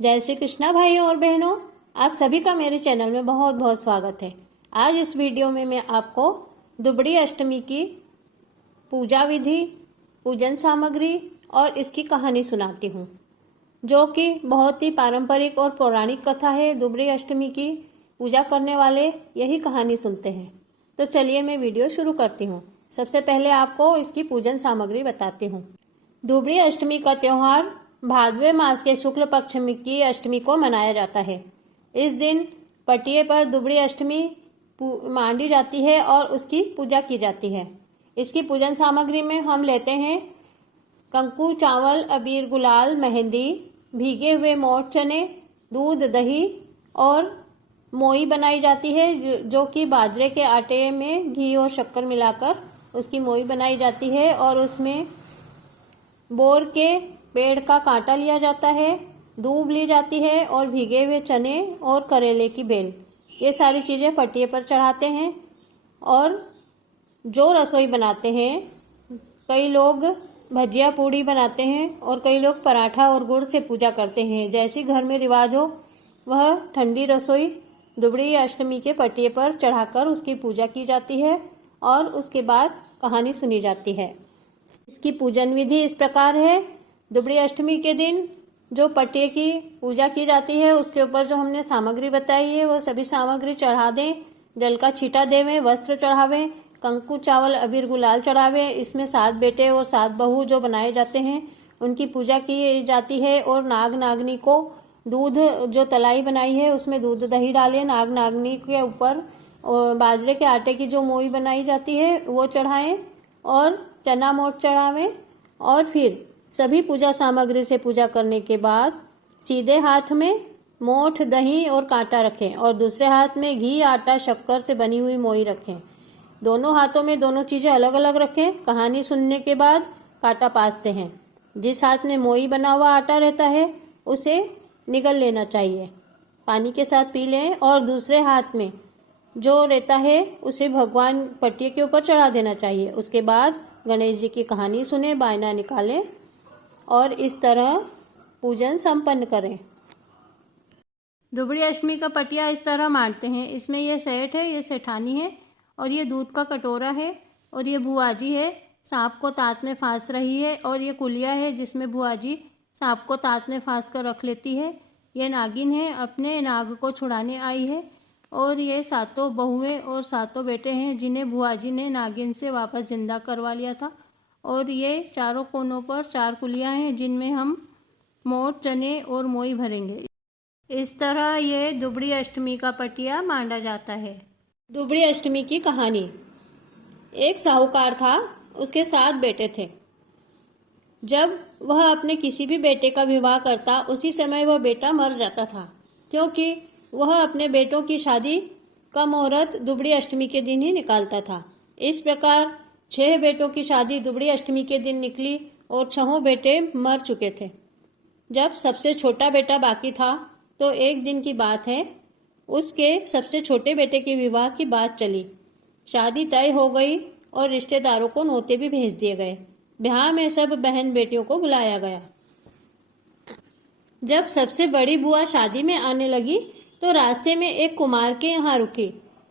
जय श्री कृष्णा भाइयों और बहनों, आप सभी का मेरे चैनल में बहुत बहुत स्वागत है। आज इस वीडियो में मैं आपको दुबड़ी अष्टमी की पूजा विधि, पूजन सामग्री और इसकी कहानी सुनाती हूँ, जो कि बहुत ही पारंपरिक और पौराणिक कथा है। दुबड़ी अष्टमी की पूजा करने वाले यही कहानी सुनते हैं। तो चलिए मैं वीडियो शुरू करती हूँ। सबसे पहले आपको इसकी पूजन सामग्री बताती हूँ। दुबड़ी अष्टमी का त्योहार भादवे मास के शुक्ल पक्ष की अष्टमी को मनाया जाता है। इस दिन पटिये पर दुबड़ी अष्टमी मांडी जाती है और उसकी पूजा की जाती है। इसकी पूजन सामग्री में हम लेते हैं कंकु, चावल, अबीर, गुलाल, मेहंदी, भीगे हुए मोठ चने, दूध, दही और मोई बनाई जाती है, जो कि बाजरे के आटे में घी और शक्कर मिलाकर उसकी मोई बनाई जाती है। और उसमें बोर के पेड़ का कांटा लिया जाता है, दूब ली जाती है और भीगे हुए चने और करेले की बेल, ये सारी चीज़ें पटिये पर चढ़ाते हैं। और जो रसोई बनाते हैं, कई लोग भजिया पूड़ी बनाते हैं और कई लोग पराठा और गुड़ से पूजा करते हैं। जैसी घर में रिवाज हो वह ठंडी रसोई दुबड़ी अष्टमी के पटिये पर चढ़ाकर उसकी पूजा की जाती है और उसके बाद कहानी सुनी जाती है। इसकी पूजन विधि इस प्रकार है। दुबड़ी अष्टमी के दिन जो पटिये की पूजा की जाती है, उसके ऊपर जो हमने सामग्री बताई है वो सभी सामग्री चढ़ा दें। जल का छींटा देवें, वस्त्र चढ़ावें, कंकु, चावल, अबीर, गुलाल चढ़ावें। इसमें 7 बेटे और 7 बहू जो बनाए जाते हैं उनकी पूजा की जाती है। और नाग नागनी को दूध, जो तलाई बनाई है उसमें दूध दही डालें। नाग नागनी के ऊपर बाजरे के आटे की जो मोई बनाई जाती है वो चढ़ाएं और चना मोट चढ़ावें। और फिर सभी पूजा सामग्री से पूजा करने के बाद सीधे हाथ में मोठ, दही और कांटा रखें और दूसरे हाथ में घी, आटा, शक्कर से बनी हुई मोई रखें। दोनों हाथों में दोनों चीजें अलग अलग रखें। कहानी सुनने के बाद कांटा पासते हैं। जिस हाथ में मोई बना हुआ आटा रहता है उसे निगल लेना चाहिए, पानी के साथ पी लें। और दूसरे हाथ में जो रहता है उसे भगवान पटिये के ऊपर चढ़ा देना चाहिए। उसके बाद गणेश जी की कहानी सुने, बायना निकालें और इस तरह पूजन संपन्न करें। दुबड़ी अष्टमी का पटिया इस तरह मारते हैं। इसमें ये सेठ है, ये सेठानी है और ये दूध का कटोरा है और ये बुआजी है, सांप को तांत में फांस रही है। और ये कुलिया है जिसमें बुआजी सांप को तांत में फांस कर रख लेती है। ये नागिन है, अपने नाग को छुड़ाने आई है। और ये 7 बहुएं और 7 बेटे हैं जिन्हें बुआजी ने नागिन से वापस जिंदा करवा लिया था। और ये चारों कोनों पर 4 कुलियाँ हैं जिनमें हम मोठ, चने और मोई भरेंगे। इस तरह ये दुबड़ी अष्टमी का पटिया मांडा जाता है। दुबड़ी अष्टमी की कहानी। एक साहूकार था, उसके 7 बेटे थे। जब वह अपने किसी भी बेटे का विवाह करता उसी समय वह बेटा मर जाता था, क्योंकि वह अपने बेटों की शादी का मुहूर्त दुबड़ी अष्टमी के दिन ही निकालता था। इस प्रकार 6 बेटों की शादी दुबड़ी अष्टमी के दिन निकली और 6 बेटे मर चुके थे। जब सबसे छोटा बेटा बाकी था तो एक दिन की बात है, उसके सबसे छोटे बेटे के विवाह की बात चली। शादी तय हो गई और रिश्तेदारों को न्योते भी भेज दिए गए। ब्याह में सब बहन बेटियों को बुलाया गया। जब सबसे बड़ी बुआ शादी में आने लगी तो रास्ते में एक कुम्हार के यहाँ रुकी।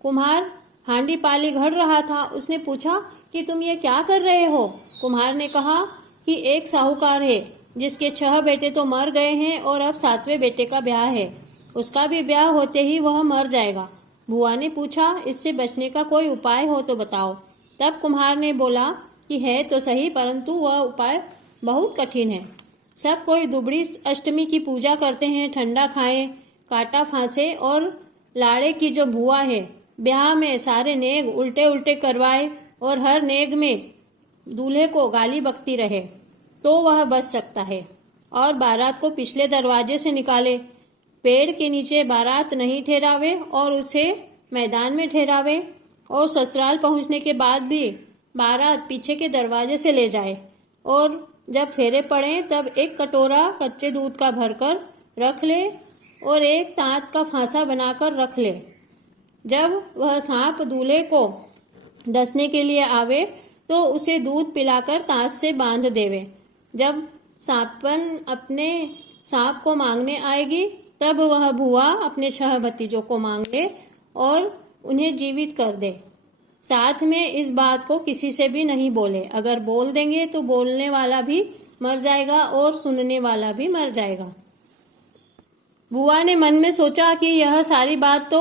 कुम्हार हांडी पाली घड़ रहा था। उसने पूछा कि तुम ये क्या कर रहे हो? कुम्हार ने कहा कि एक साहूकार है जिसके 6 बेटे तो मर गए हैं और अब 7वें बेटे का ब्याह है, उसका भी ब्याह होते ही वह मर जाएगा। बुआ ने पूछा, इससे बचने का कोई उपाय हो तो बताओ। तब कुम्हार ने बोला कि है तो सही, परंतु वह उपाय बहुत कठिन है। सब कोई दुबड़ी अष्टमी की पूजा करते हैं, ठंडा खाएं, कांटा फांसे और लाड़े की जो बुआ है ब्याह में सारे नेग उल्टे उल्टे करवाए और हर नेग में दूल्हे को गाली बकती रहे तो वह बच सकता है। और बारात को पिछले दरवाजे से निकाले, पेड़ के नीचे बारात नहीं ठहरावे और उसे मैदान में ठहरावे। और ससुराल पहुंचने के बाद भी बारात पीछे के दरवाजे से ले जाए। और जब फेरे पड़े तब एक कटोरा कच्चे दूध का भरकर रख ले और एक तांत का फांसा बनाकर रख ले। जब वह सांप दूल्हे को डसने के लिए आवे तो उसे दूध पिलाकर तांत से बांध देवे। जब सांपन अपने सांप को मांगने आएगी तब वह बुआ अपने 6 भतीजों को मांग ले और उन्हें जीवित कर दे। साथ में इस बात को किसी से भी नहीं बोले। अगर बोल देंगे तो बोलने वाला भी मर जाएगा और सुनने वाला भी मर जाएगा। बुआ ने मन में सोचा कि यह सारी बात तो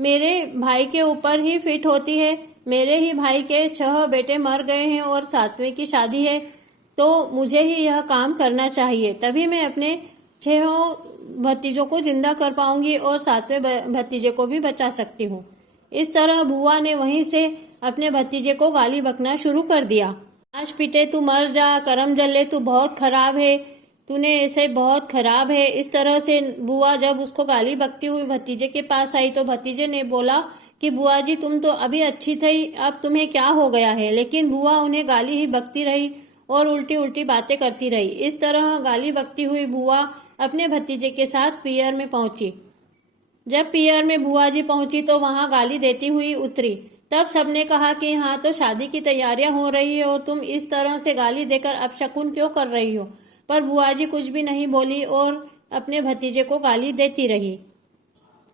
मेरे भाई के ऊपर ही फिट होती है। मेरे ही भाई के 6 बेटे मर गए हैं और 7वें की शादी है, तो मुझे ही यह काम करना चाहिए। तभी मैं अपने 6 भतीजों को जिंदा कर पाऊंगी और 7वें भतीजे को भी बचा सकती हूँ। इस तरह बुआ ने वहीं से अपने भतीजे को गाली बकना शुरू कर दिया। आज पिटे तू मर जा, करम जले तू बहुत खराब है, तूने ऐसे बहुत खराब है। इस तरह से बुआ जब उसको गाली बकती हुई भतीजे के पास आई तो भतीजे ने बोला कि बुआ जी तुम तो अभी अच्छी थी, अब तुम्हें क्या हो गया है। लेकिन बुआ उन्हें गाली ही बकती रही और उल्टी उल्टी बातें करती रही। इस तरह गाली बकती हुई बुआ अपने भतीजे के साथ पियर में पहुंची। जब पियर में बुआ जी पहुंची तो वहां गाली देती हुई उतरी। तब सबने कहा कि हाँ तो शादी की तैयारियां हो रही है और तुम इस तरह से गाली देकर अपशकुन क्यों कर रही हो। पर बुआ जी कुछ भी नहीं बोली और अपने भतीजे को गाली देती रही।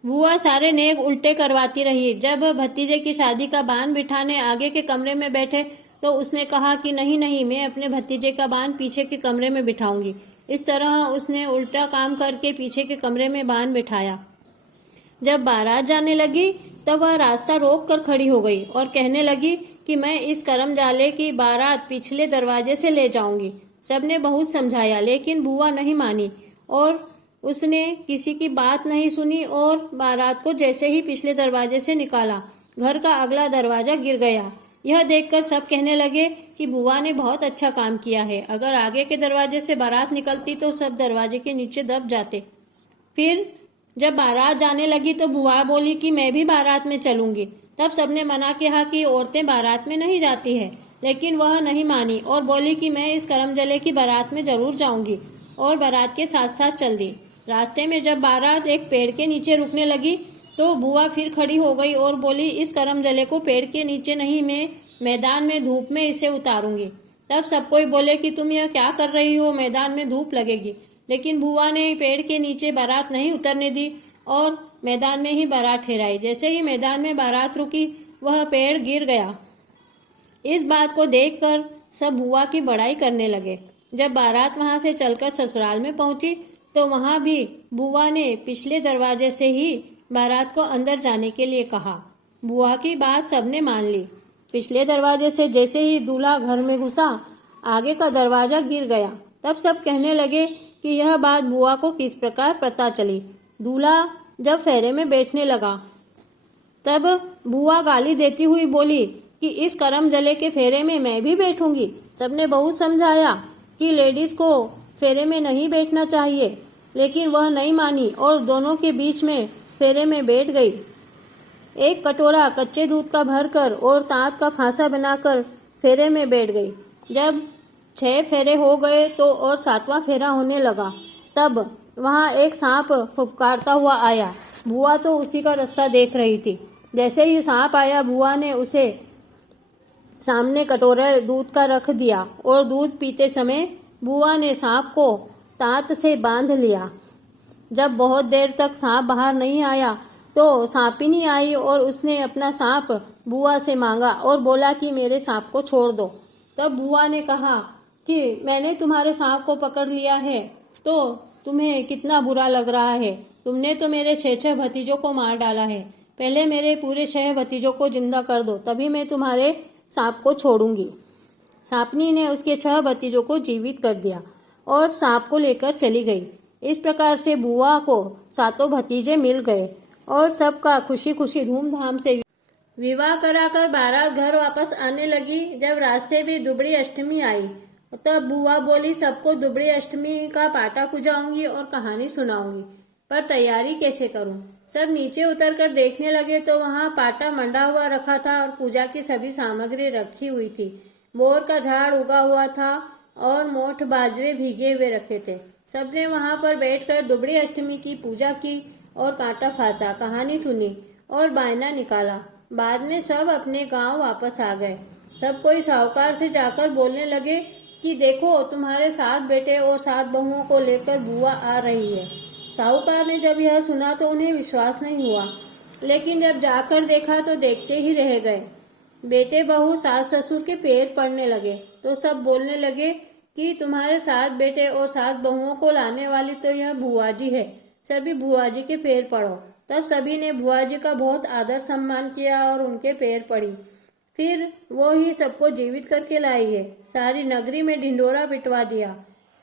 बुआ सारे नेग उल्टे करवाती रही। जब भतीजे की शादी का बान बिठाने आगे के कमरे में बैठे तो उसने कहा कि नहीं नहीं, मैं अपने भतीजे का बान पीछे के कमरे में बिठाऊंगी। इस तरह उसने उल्टा काम करके पीछे के कमरे में बान बिठाया। जब बारात जाने लगी तब वह रास्ता रोक कर खड़ी हो गई और कहने लगी कि मैं इस करम जाले की बारात पिछले दरवाजे से ले जाऊंगी। सबने बहुत समझाया लेकिन बुआ नहीं मानी और उसने किसी की बात नहीं सुनी और बारात को जैसे ही पिछले दरवाजे से निकाला, घर का अगला दरवाजा गिर गया। यह देखकर सब कहने लगे कि बुआ ने बहुत अच्छा काम किया है। अगर आगे के दरवाजे से बारात निकलती तो सब दरवाजे के नीचे दब जाते। फिर जब बारात जाने लगी तो बुआ बोली कि मैं भी बारात में चलूंगी। तब सबने मना किया कि औरतें बारात में नहीं जाती है, लेकिन वह नहीं मानी और बोली कि मैं इस करमजले की बारात में जरूर जाऊंगी और बारात के साथ साथ चल दी। रास्ते में जब बारात एक पेड़ के नीचे रुकने लगी तो बुआ फिर खड़ी हो गई और बोली इस करमजले को पेड़ के नीचे नहीं, मैं मैदान में धूप में इसे उतारूंगी। तब सब कोई बोले कि तुम यह क्या कर रही हो, मैदान में धूप लगेगी। लेकिन बुआ ने पेड़ के नीचे बारात नहीं उतरने दी और मैदान में ही बारात ठहराई। जैसे ही मैदान में बारात रुकी वह पेड़ गिर गया। इस बात को देखकर सब बुआ की बड़ाई करने लगे। जब बारात वहां से चलकर ससुराल में पहुंची तो वहां भी बुआ ने पिछले दरवाजे से ही बारात को अंदर जाने के लिए कहा। बुआ की बात सबने मान ली। पिछले दरवाजे से जैसे ही दूल्हा घर में घुसा, आगे का दरवाजा गिर गया। तब सब कहने लगे कि यह बात बुआ को किस प्रकार पता चली। दूल्हा जब फेरे में बैठने लगा तब बुआ गाली देती हुई बोली कि इस करम जले के फेरे में मैं भी बैठूंगी। सबने बहुत समझाया कि लेडीज को फेरे में नहीं बैठना चाहिए, लेकिन वह नहीं मानी और दोनों के बीच में फेरे में बैठ गई। एक कटोरा कच्चे दूध का भरकर और तांत का फांसा बनाकर फेरे में बैठ गई। जब 6 फेरे हो गए तो और 7वां फेरा होने लगा, तब वहां एक सांप फुफकारता हुआ आया। बुआ तो उसी का रास्ता देख रही थी। जैसे ही सांप आया बुआ ने उसे सामने कटोरा दूध का रख दिया और दूध पीते समय बुआ ने सांप को तांत से बांध लिया। जब बहुत देर तक सांप बाहर नहीं आया तो सांपिनी आई और उसने अपना सांप बुआ से मांगा और बोला कि मेरे सांप को छोड़ दो। तब बुआ ने कहा कि मैंने तुम्हारे सांप को पकड़ लिया है तो तुम्हें कितना बुरा लग रहा है। तुमने तो मेरे 6 भतीजों को मार डाला है। पहले मेरे पूरे 6 भतीजों को जिंदा कर दो, तभी मैं तुम्हारे सांप को छोड़ूंगी। सांपनी ने उसके 6 भतीजों को जीवित कर दिया और सांप को लेकर चली गई। इस प्रकार से बुआ को 7 भतीजे मिल गए और सबका खुशी खुशी धूमधाम से विवाह कराकर बारात घर वापस आने लगी। जब रास्ते में दुबड़ी अष्टमी आई तब बुआ बोली सबको दुबड़ी अष्टमी का पाटा पुजाऊंगी और कहानी सुनाऊंगी, पर तैयारी कैसे करूं। सब नीचे उतरकर देखने लगे तो वहां पाटा मंडा हुआ रखा था और पूजा की सभी सामग्री रखी हुई थी। बोर का झाड़ उगा हुआ था और मोठ बाजरे भीगे हुए रखे थे। सबने वहां पर बैठकर दुबड़ी अष्टमी की पूजा की और कांटा फांसा, कहानी सुनी और बायना निकाला। बाद में सब अपने गांव वापस आ गए। सब कोई साहूकार से जाकर बोलने लगे कि देखो तुम्हारे 7 बेटे और 7 बहुओं को लेकर बुआ आ रही है। साहूकार ने जब यह सुना तो उन्हें विश्वास नहीं हुआ, लेकिन जब जाकर देखा तो देखते ही रह गए। बेटे बहू सास ससुर के पैर पड़ने लगे तो सब बोलने लगे कि तुम्हारे 7 बेटे और 7 बहुओं को लाने वाली तो यह बुआ जी है, सभी बुआ जी के पैर पड़ो। तब सभी ने बुआ जी का बहुत आदर सम्मान किया और उनके पैर पड़ी। फिर वो ही सबको जीवित करके लाई है। सारी नगरी में ढिंढोरा पिटवा दिया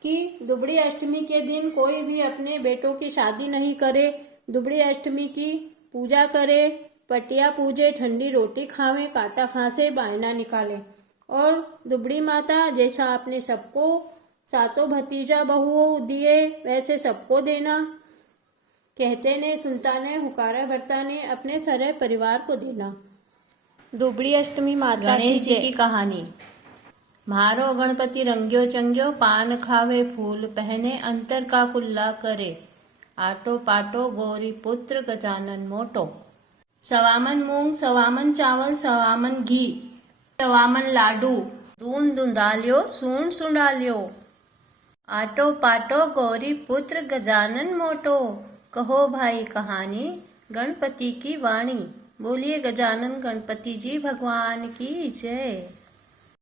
कि दुबड़ी अष्टमी के दिन कोई भी अपने बेटों की शादी नहीं करे, दुबड़ी अष्टमी की पूजा करे, पटिया पूजे, ठंडी रोटी खावे, काटा फांसे, बायना निकाले और दुबड़ी माता जैसा आपने सबको 7 भतीजा बहुओं दिए वैसे सबको देना। कहते ने सुनता ने हुकारा भरता ने अपने सारे परिवार को देना। दुबड़ी अष्टमी माता गणेश जी की कहानी। म्हारो गणपति रंग्यो चंग्यो, पान खावे फूल पहने, अंतर का कुल्ला करे, आटो पाटो गौरी पुत्र गजानन मोटो। सवामन मूंग, सवामन चावल, सवामन घी, सवामन लाडू, दून दुंदालियो, सूंड सुंडालियो, आटो पाटो गौरी पुत्र गजानन मोटो। कहो भाई कहानी, गणपति की वाणी। बोलिए गजानन गणपति जी भगवान की जय।